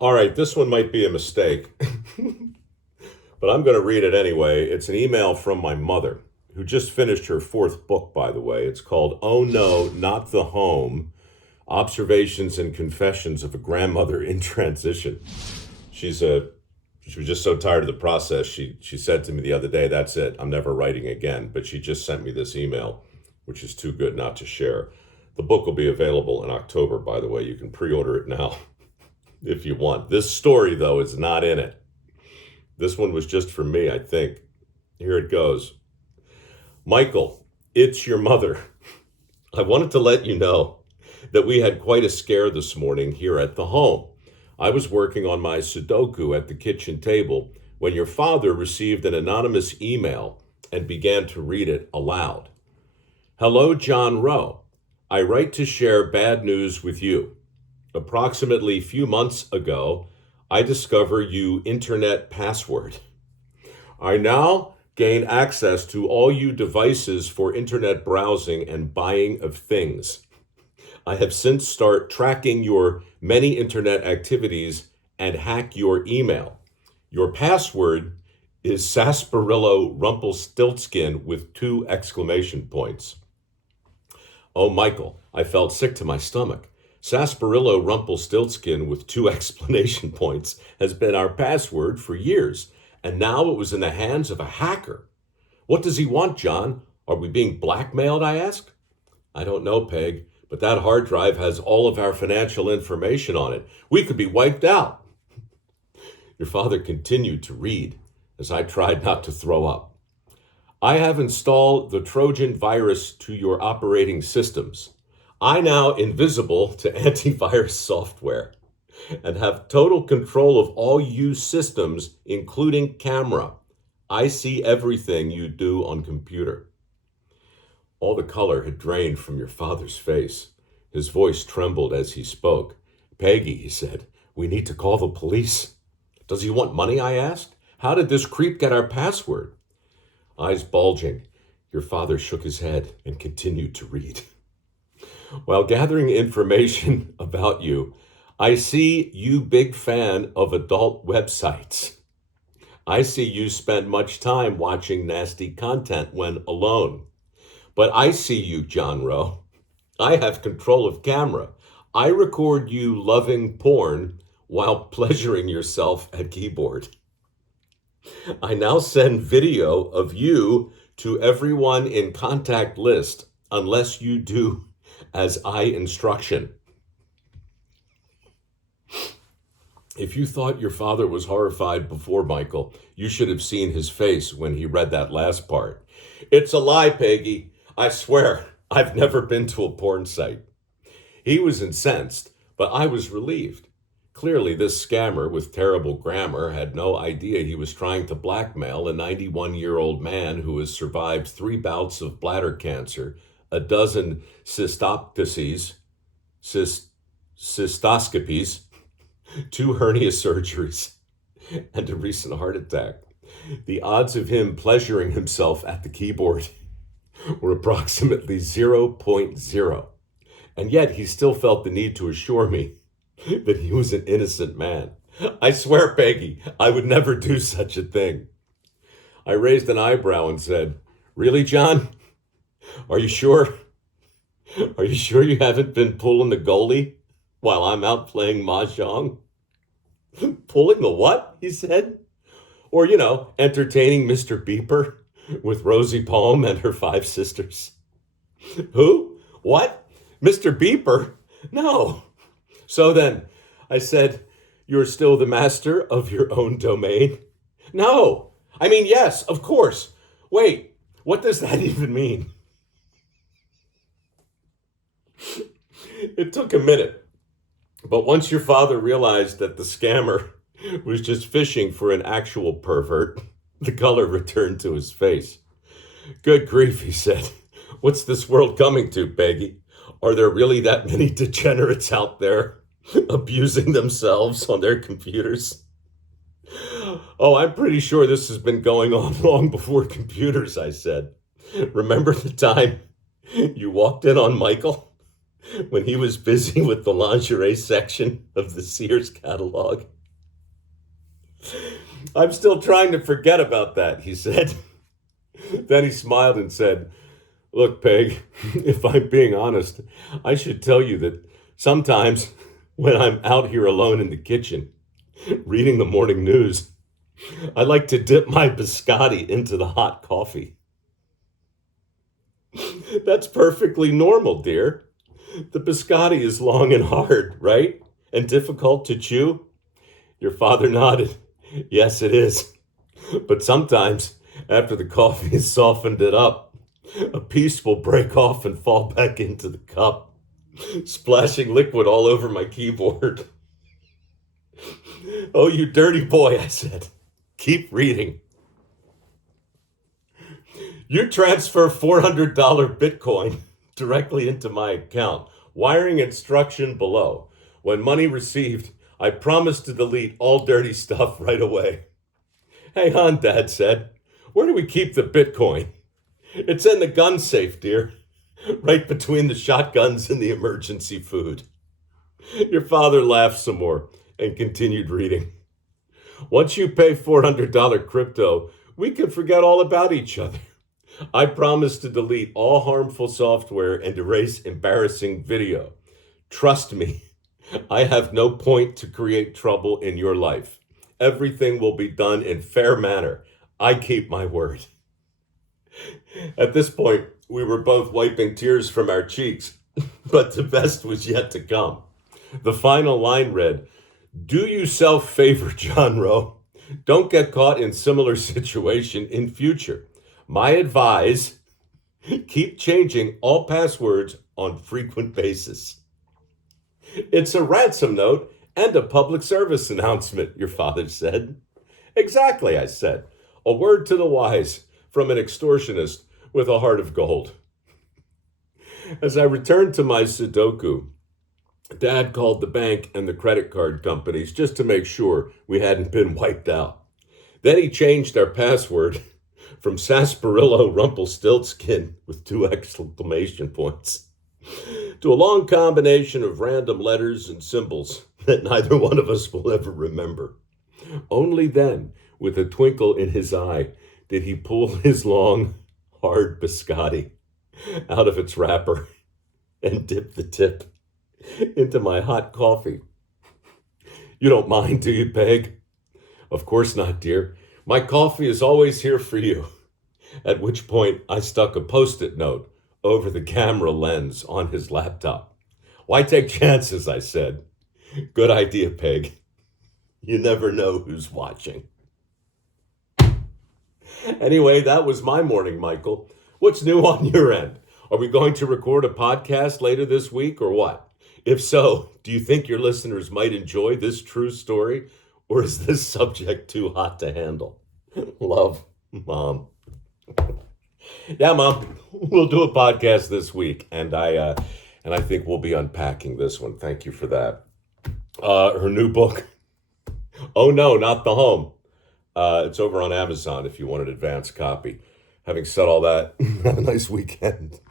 All right, this one might be a mistake, but I'm going to read it anyway. It's an email from my mother, who just finished her fourth book, by the way. It's called Oh No, Not the Home: Observations and Confessions of a Grandmother in Transition. She's a she was just so tired of the process. She said to me the other day, "That's it. I'm never writing again." But she just sent me this email, which is too good not to share. The book will be available in October, by the way. You can pre-order it now if you want. This story, though, is not in it. This one was just for me, I think. Here it goes. Michael, it's your mother. I wanted to let you know that we had quite a scare this morning here at the home. I was working on my Sudoku at the kitchen table when your father received an anonymous email and began to read it aloud. Hello, John Rowe. I write to share bad news with you. Approximately few months ago, I discover you internet password. I now gain access to all you devices for internet browsing and buying of things. I have since start tracking your many internet activities and hack your email. Your password is sarsaparilla rumpelstiltskin with 2 exclamation points. Oh, Michael, I felt sick to my stomach. Sarsaparilla Rumpelstiltskin with 2 exclamation points has been our password for years, and now it was in the hands of a hacker. What does he want, John? Are we being blackmailed, I asked. I don't know, Peg, but that hard drive has all of our financial information on it. We could be wiped out. Your father continued to read as I tried not to throw up. I have installed the Trojan virus to your operating systems. I now invisible to antivirus software and have total control of all used systems, including camera. I see everything you do on computer. All the color had drained from your father's face. His voice trembled as he spoke. Peggy, he said, we need to call the police. Does he want money, I asked. How did this creep get our password? Eyes bulging, your father shook his head and continued to read. While gathering information about you, I see you big fan of adult websites. I see you spend much time watching nasty content when alone. But I see you, John Rowe. I have control of camera. I record you loving porn while pleasuring yourself at keyboard. I now send video of you to everyone in contact list unless you do as I instruction. If you thought your father was horrified before, Michael, you should have seen his face when he read that last part. It's a lie, Peggy. I swear, I've never been to a porn site. He was incensed, but I was relieved. Clearly, this scammer with terrible grammar had no idea he was trying to blackmail a 91-year-old man who has survived 3 bouts of bladder cancer, a dozen cystoscopies, 2 hernia surgeries, and a recent heart attack. The odds of him pleasuring himself at the keyboard were approximately zero point 0. And yet he still felt the need to assure me that he was an innocent man. I swear, Peggy, I would never do such a thing. I raised an eyebrow and said, Really, John? Are you sure? Are you sure you haven't been pulling the goalie while I'm out playing mahjong? Pulling the what? He said. Or, entertaining Mr. Beeper with Rosie Palm and her 5 sisters. Who? What? Mr. Beeper? No. So then, I said, you're still the master of your own domain? No. I mean, yes, of course. Wait, what does that even mean? It took a minute, but once your father realized that the scammer was just fishing for an actual pervert, the color returned to his face. Good grief, he said. What's this world coming to, Peggy? Are there really that many degenerates out there abusing themselves on their computers? Oh, I'm pretty sure this has been going on long before computers, I said. Remember the time you walked in on Michael when he was busy with the lingerie section of the Sears catalog. I'm still trying to forget about that, he said. Then he smiled and said, look, Peg, if I'm being honest, I should tell you that sometimes when I'm out here alone in the kitchen reading the morning news, I like to dip my biscotti into the hot coffee. That's perfectly normal, dear. The biscotti is long and hard, right? And difficult to chew? Your father nodded. Yes, it is. But sometimes, after the coffee has softened it up, a piece will break off and fall back into the cup, splashing liquid all over my keyboard. Oh, you dirty boy, I said. Keep reading. You transfer $400 Bitcoin directly into my account. Wiring instruction below. When money received, I promise to delete all dirty stuff right away. Hey, hon, Dad said. Where do we keep the Bitcoin? It's in the gun safe, dear. Right between the shotguns and the emergency food. Your father laughed some more and continued reading. Once you pay $400 crypto, we can forget all about each other. I promise to delete all harmful software and erase embarrassing video. Trust me, I have no point to create trouble in your life. Everything will be done in fair manner. I keep my word. At this point, we were both wiping tears from our cheeks, but the best was yet to come. The final line read, do yourself favor, John Rowe. Don't get caught in similar situation in future. My advice, keep changing all passwords on frequent basis. It's a ransom note and a public service announcement, your father said. Exactly, I said. A word to the wise from an extortionist with a heart of gold. As I returned to my Sudoku, Dad called the bank and the credit card companies just to make sure we hadn't been wiped out. Then he changed our password from Sarsaparilla Rumpelstiltskin with 2 exclamation points to a long combination of random letters and symbols that neither one of us will ever remember. Only then, with a twinkle in his eye, did he pull his long, hard biscotti out of its wrapper and dip the tip into my hot coffee. You don't mind, do you, Peg? Of course not, dear. My coffee is always here for you. At which point I stuck a Post-it note over the camera lens on his laptop. Why take chances, I said. Good idea, Peg. You never know who's watching. Anyway, that was my morning, Michael. What's new on your end? Are we going to record a podcast later this week or what? If so, do you think your listeners might enjoy this true story? Or is this subject too hot to handle? Love, Mom. Yeah, Mom, we'll do a podcast this week, and I think we'll be unpacking this one. Thank you for that. Her new book, Oh No, Not the Home. It's over on Amazon if you want an advance copy. Having said all that, have a nice weekend.